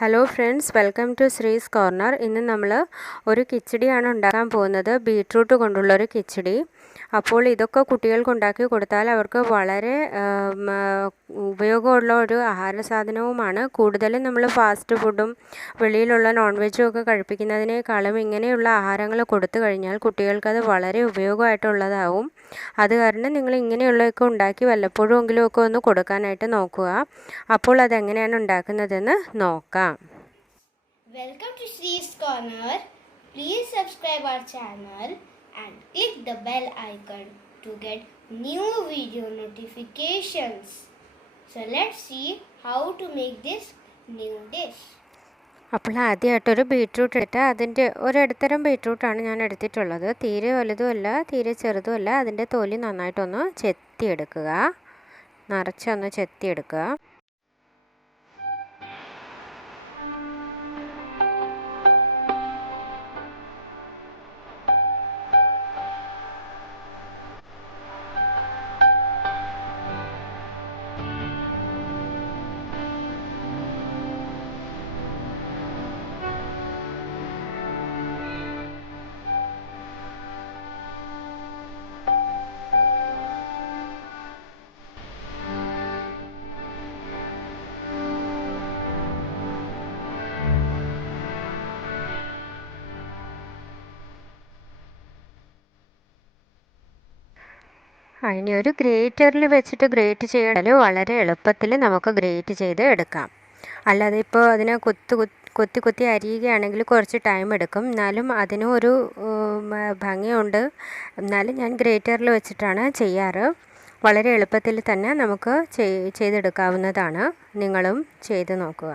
Hello friends, welcome to Sree's corner. ഇന്ന് നമ്മൾ ഒരു കിച്ചടിയാണ് ഉണ്ടാക്കാൻ പോകുന്നത്, ബീട്രൂട്ട് കൊണ്ടുള്ളൊരു കിച്ചടി. അപ്പോൾ ഇതൊക്കെ കുട്ടികൾക്ക് ഉണ്ടാക്കി കൊടുത്താൽ അവർക്ക് വളരെ ഉപയോഗമുള്ള ഒരു ആഹാര സാധനവുമാണ്. കൂടുതലും നമ്മൾ ഫാസ്റ്റ് ഫുഡും വെളിയിലുള്ള നോൺ വെജും ഒക്കെ കഴിപ്പിക്കുന്നതിനേക്കാളും ഇങ്ങനെയുള്ള ആഹാരങ്ങൾ കൊടുത്തു കഴിഞ്ഞാൽ കുട്ടികൾക്കത് വളരെ ഉപയോഗമായിട്ടുള്ളതാവും. അത് കാരണം നിങ്ങൾ ഇങ്ങനെയുള്ളതൊക്കെ ഉണ്ടാക്കി വല്ലപ്പോഴും ഒക്കെ ഒന്ന് കൊടുക്കാനായിട്ട് നോക്കുക. അപ്പോൾ അതെങ്ങനെയാണ് ഉണ്ടാക്കുന്നതെന്ന് നോക്കാം. Welcome to Shree's Corner. Please subscribe our channel and click the bell icon to get new video notifications. So let's see how to make this new dish. അപ്പോൾ ആദ്യമായിട്ടൊരു ബീട്രൂട്ട് എടുത്ത് അതിൻ്റെ ഒരിടത്തരം ബീട്രൂട്ടാണ് ഞാൻ എടുത്തിട്ടുള്ളത്. തീരെ വലുതുമല്ല തീരെ ചെറുതുമല്ല. അതിൻ്റെ തൊലി നന്നായിട്ടൊന്ന് ചെത്തിയെടുക്കുക, നിറച്ചൊന്ന് ചെത്തിയെടുക്കുക. ഇനി ഒരു ഗ്രേറ്ററിൽ വെച്ചിട്ട് ഗ്രേറ്റ് ചെയ്താൽ വളരെ എളുപ്പത്തിൽ നമുക്ക് ഗ്രേറ്റ് ചെയ്ത് എടുക്കാം. അല്ലാതെ ഇപ്പോൾ അതിനെ കൊത്തി അരിയുകയാണെങ്കിൽ കുറച്ച് ടൈം എടുക്കും. എന്നാലും അതിനും ഒരു ഭംഗിയുണ്ട്. എന്നാലും ഞാൻ ഗ്രേറ്ററിൽ വെച്ചിട്ടാണ് ചെയ്യാറ്. വളരെ എളുപ്പത്തിൽ തന്നെ നമുക്ക് ചെയ്തെടുക്കാവുന്നതാണ്. നിങ്ങളും ചെയ്ത് നോക്കുക.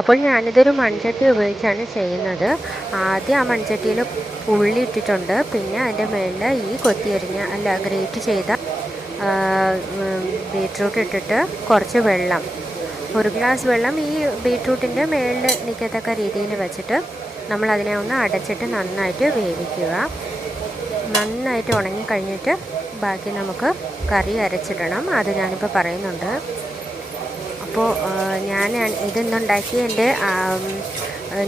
അപ്പോൾ ഞാനിതൊരു മൺചട്ടി ഉപയോഗിച്ചാണ് ചെയ്യുന്നത്. ആദ്യം ആ മൺചട്ടിയിൽ ഉള്ളി ഇട്ടിട്ടുണ്ട്. പിന്നെ അതിൻ്റെ മേളിൽ ഈ ഗ്രേറ്റ് ചെയ്ത ബീട്രൂട്ട് ഇട്ടിട്ട് കുറച്ച് വെള്ളം, ഒരു ഗ്ലാസ് വെള്ളം ഈ ബീട്രൂട്ടിൻ്റെ മേളിൽ നിൽക്കത്തക്ക രീതിയിൽ വെച്ചിട്ട് നമ്മളതിനെ ഒന്ന് അടച്ചിട്ട് നന്നായിട്ട് വേവിക്കുക. നന്നായിട്ട് ഉണങ്ങിക്കഴിഞ്ഞിട്ട് ബാക്കി നമുക്ക് കറി അരച്ചിടണം. അത് ഞാനിപ്പോൾ പറയുന്നുണ്ട്. അപ്പോൾ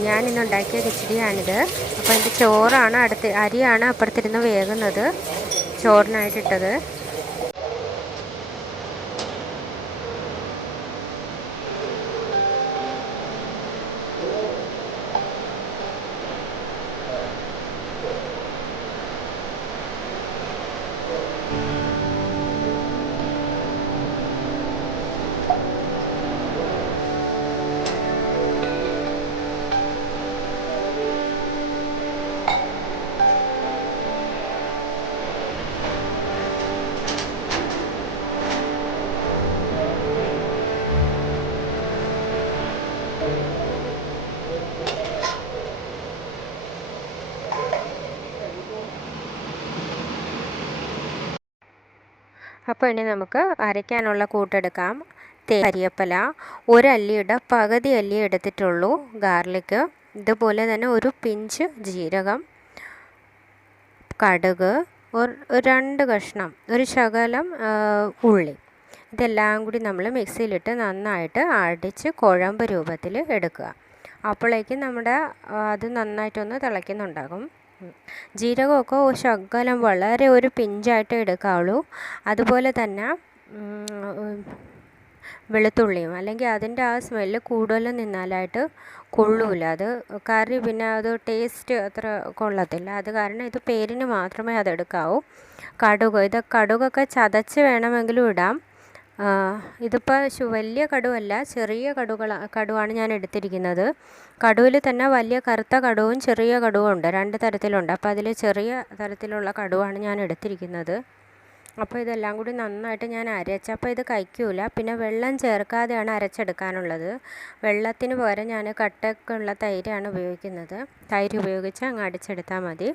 ഞാനിന്നുണ്ടാക്കിയ കിച്ചടിയാണിത്. അപ്പോൾ എൻ്റെ ചോറാണ് അരിയാണ് അപ്പുറത്തിരുന്ന് വേകുന്നത്, ചോറിനായിട്ടിട്ടത്. അപ്പോൾ ഇനി നമുക്ക് അരയ്ക്കാനുള്ള കൂട്ടെടുക്കാം. കരിവേപ്പില, ഒരല്ലിയുടെ പകുതി അല്ലി എടുത്തിട്ടുള്ളൂ. ഗാർലിക്ക്, ഇതുപോലെ തന്നെ ഒരു പിഞ്ച് ജീരകം, കടുക്, ഒരു 2 കഷ്ണം, ഒരു ശകലം ഉള്ളി. ഇതെല്ലാം കൂടി നമ്മൾ മിക്സിയിലിട്ട് നന്നായിട്ട് അടിച്ച് കുഴമ്പ് രൂപത്തിൽ എടുക്കുക. അപ്പോഴേക്കും നമ്മുടെ അത് നന്നായിട്ടൊന്ന് തിളയ്ക്കുന്നുണ്ടാകും. ജീരകമൊക്കെ ശകലം വളരെ ഒരു പിഞ്ചായിട്ട് എടുക്കാവുള്ളൂ. അതുപോലെ തന്നെ വെളുത്തുള്ളിയും, അല്ലെങ്കിൽ അതിൻ്റെ ആ സ്മെല്ല് കൂടുതൽ നിന്നാലായിട്ട് കൊള്ളൂല. അത് കറി പിന്നെ അത് ടേസ്റ്റ് അത്ര കൊള്ളത്തില്ല. അത് കാരണം ഇത് പേരിന് മാത്രമേ അതെടുക്കാവൂ. കടുകൊക്കെ ചതച്ച് വേണമെങ്കിലും ഇടാം. ഇതിപ്പോൾ വലിയ കടുവല്ല, ചെറിയ കടുവാണ് ഞാൻ എടുത്തിരിക്കുന്നത്. കടുവിൽ തന്നെ വലിയ കറുത്ത കടുവും ചെറിയ കടുവും ഉണ്ട്, 2 തരത്തിലുണ്ട്. അപ്പോൾ അതിൽ ചെറിയ തരത്തിലുള്ള കടുവാണ് ഞാൻ എടുത്തിരിക്കുന്നത്. അപ്പോൾ ഇതെല്ലാം കൂടി നന്നായിട്ട് ഞാൻ അരച്ചപ്പോൾ ഇത് കഴിക്കൂല. പിന്നെ വെള്ളം ചേർക്കാതെയാണ് അരച്ചെടുക്കാനുള്ളത്. വെള്ളത്തിന് പകരം ഞാൻ കട്ടക്കുള്ള തൈരാണ് ഉപയോഗിക്കുന്നത്. തൈര് ഉപയോഗിച്ച് അങ്ങ് അടിച്ചെടുത്താൽ മതി.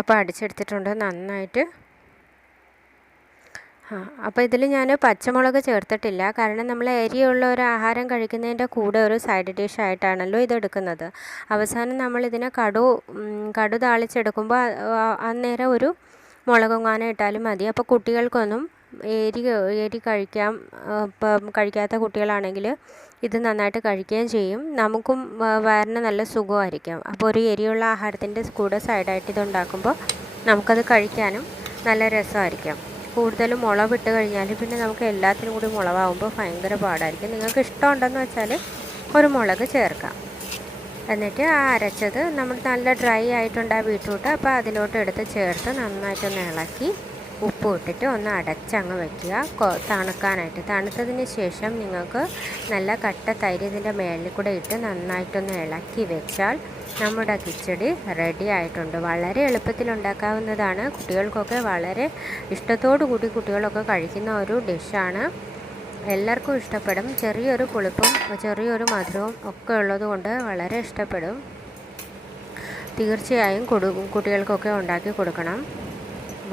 അപ്പോൾ അടിച്ചെടുത്തിട്ടുണ്ട് നന്നായിട്ട്. അപ്പോൾ ഇതിൽ ഞാൻ പച്ചമുളക് ചേർത്തിട്ടില്ല, കാരണം നമ്മൾ എരിയുള്ള ഒരു ആഹാരം കഴിക്കുന്നതിൻ്റെ കൂടെ ഒരു സൈഡ് ഡിഷ് ആയിട്ടാണല്ലോ ഇതെടുക്കുന്നത്. അവസാനം നമ്മൾ ഇതിനെ കടു താളിച്ചെടുക്കുമ്പോൾ അന്നേരം ഒരു മുളകുങ്ങാനം ഇട്ടാലും മതി. അപ്പോൾ കുട്ടികൾക്കൊന്നും എരി കഴിക്കാത്ത കുട്ടികളാണെങ്കിൽ ഇത് നന്നായിട്ട് കഴിക്കുകയും ചെയ്യും. നമുക്കും വയറിന് നല്ല സുഖമായിരിക്കും. അപ്പോൾ ഒരു എരിയുള്ള ആഹാരത്തിൻ്റെ കൂടെ സൈഡായിട്ട് ഇതുണ്ടാക്കുമ്പോൾ നമുക്കത് കഴിക്കാനും നല്ല രസമായിരിക്കും. കൂടുതലും മുളകിട്ട് കഴിഞ്ഞാൽ പിന്നെ നമുക്ക് എല്ലാത്തിനും കൂടി മുളകാകുമ്പോൾ ഭയങ്കര പാടായിരിക്കും. നിങ്ങൾക്ക് ഇഷ്ടമുണ്ടെന്ന് വെച്ചാൽ ഒരു മുളക് ചേർക്കാം. എന്നിട്ട് ആ അരച്ചത് നമ്മൾ നല്ല ഡ്രൈ ആയിട്ടുണ്ട് ആ ബീറ്റ്റൂട്ട്. അപ്പോൾ അതിലോട്ട് എടുത്ത് ചേർത്ത് നന്നായിട്ടൊന്ന് ഇളക്കി ഉപ്പ് ഇട്ടിട്ട് ഒന്ന് അടച്ചങ്ങ് വയ്ക്കുക തണുക്കാനായിട്ട്. തണുത്തതിന് ശേഷം നിങ്ങൾക്ക് നല്ല കട്ട തൈര് ഇതിൻ്റെ മേളിൽ കൂടെ ഇട്ട് നന്നായിട്ടൊന്ന് ഇളക്കി വെച്ചാൽ നമ്മുടെ കിച്ചടി റെഡി ആയിട്ടുണ്ട്. വളരെ എളുപ്പത്തിൽ ഉണ്ടാക്കാവുന്നതാണ്. കുട്ടികൾക്കൊക്കെ വളരെ ഇഷ്ടത്തോടു കൂടി കുട്ടികളൊക്കെ കഴിക്കുന്ന ഒരു ഡിഷാണ്. എല്ലാവർക്കും ഇഷ്ടപ്പെടും. ചെറിയൊരു പുളിപ്പും ചെറിയൊരു മധുരവും ഒക്കെ ഉള്ളതുകൊണ്ട് വളരെ ഇഷ്ടപ്പെടും. തീർച്ചയായും കുട്ടികൾക്കൊക്കെ ഉണ്ടാക്കി കൊടുക്കണം.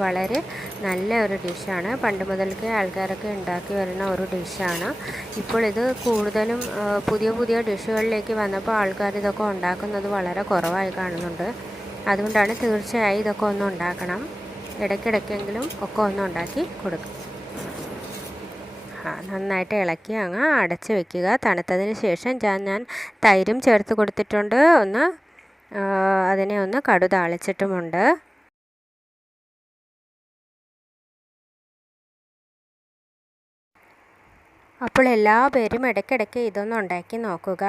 വളരെ നല്ല ഒരു ഡിഷാണ്. പണ്ട് മുതൽക്കേ ആൾക്കാരൊക്കെ ഉണ്ടാക്കി വരുന്ന ഒരു ഡിഷാണ്. ഇപ്പോൾ ഇത് കൂടുതലും പുതിയ ഡിഷുകളിലേക്ക് വന്നപ്പോൾ ആൾക്കാർ ഇതൊക്കെ ഉണ്ടാക്കുന്നത് വളരെ കുറവായി കാണുന്നുണ്ട്. അതുകൊണ്ടാണ് തീർച്ചയായും ഇതൊക്കെ ഒന്ന് ഉണ്ടാക്കണം. ഇടയ്ക്കിടയ്ക്കെങ്കിലും ഒക്കെ ഒന്ന് ഉണ്ടാക്കി കൊടുക്കും. നന്നായിട്ട് ഇളക്കി അങ്ങ് അടച്ച് വെക്കുക. തണുത്തതിന് ശേഷം ഞാൻ തൈരും ചേർത്ത് കൊടുത്തിട്ടുണ്ട്. അതിനെ ഒന്ന് കടു താളിച്ചിട്ടുമുണ്ട്. അപ്പോൾ എല്ലാവരും ഇടയ്ക്കിടയ്ക്ക് ഇതൊന്ന് ഉണ്ടാക്കി നോക്കുക.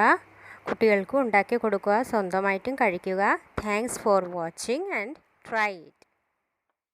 കുട്ടികൾക്കും ഉണ്ടാക്കി കൊടുക്കുക, സ്വന്തമായിട്ടും കഴിക്കുക. Thanks for watching and try it.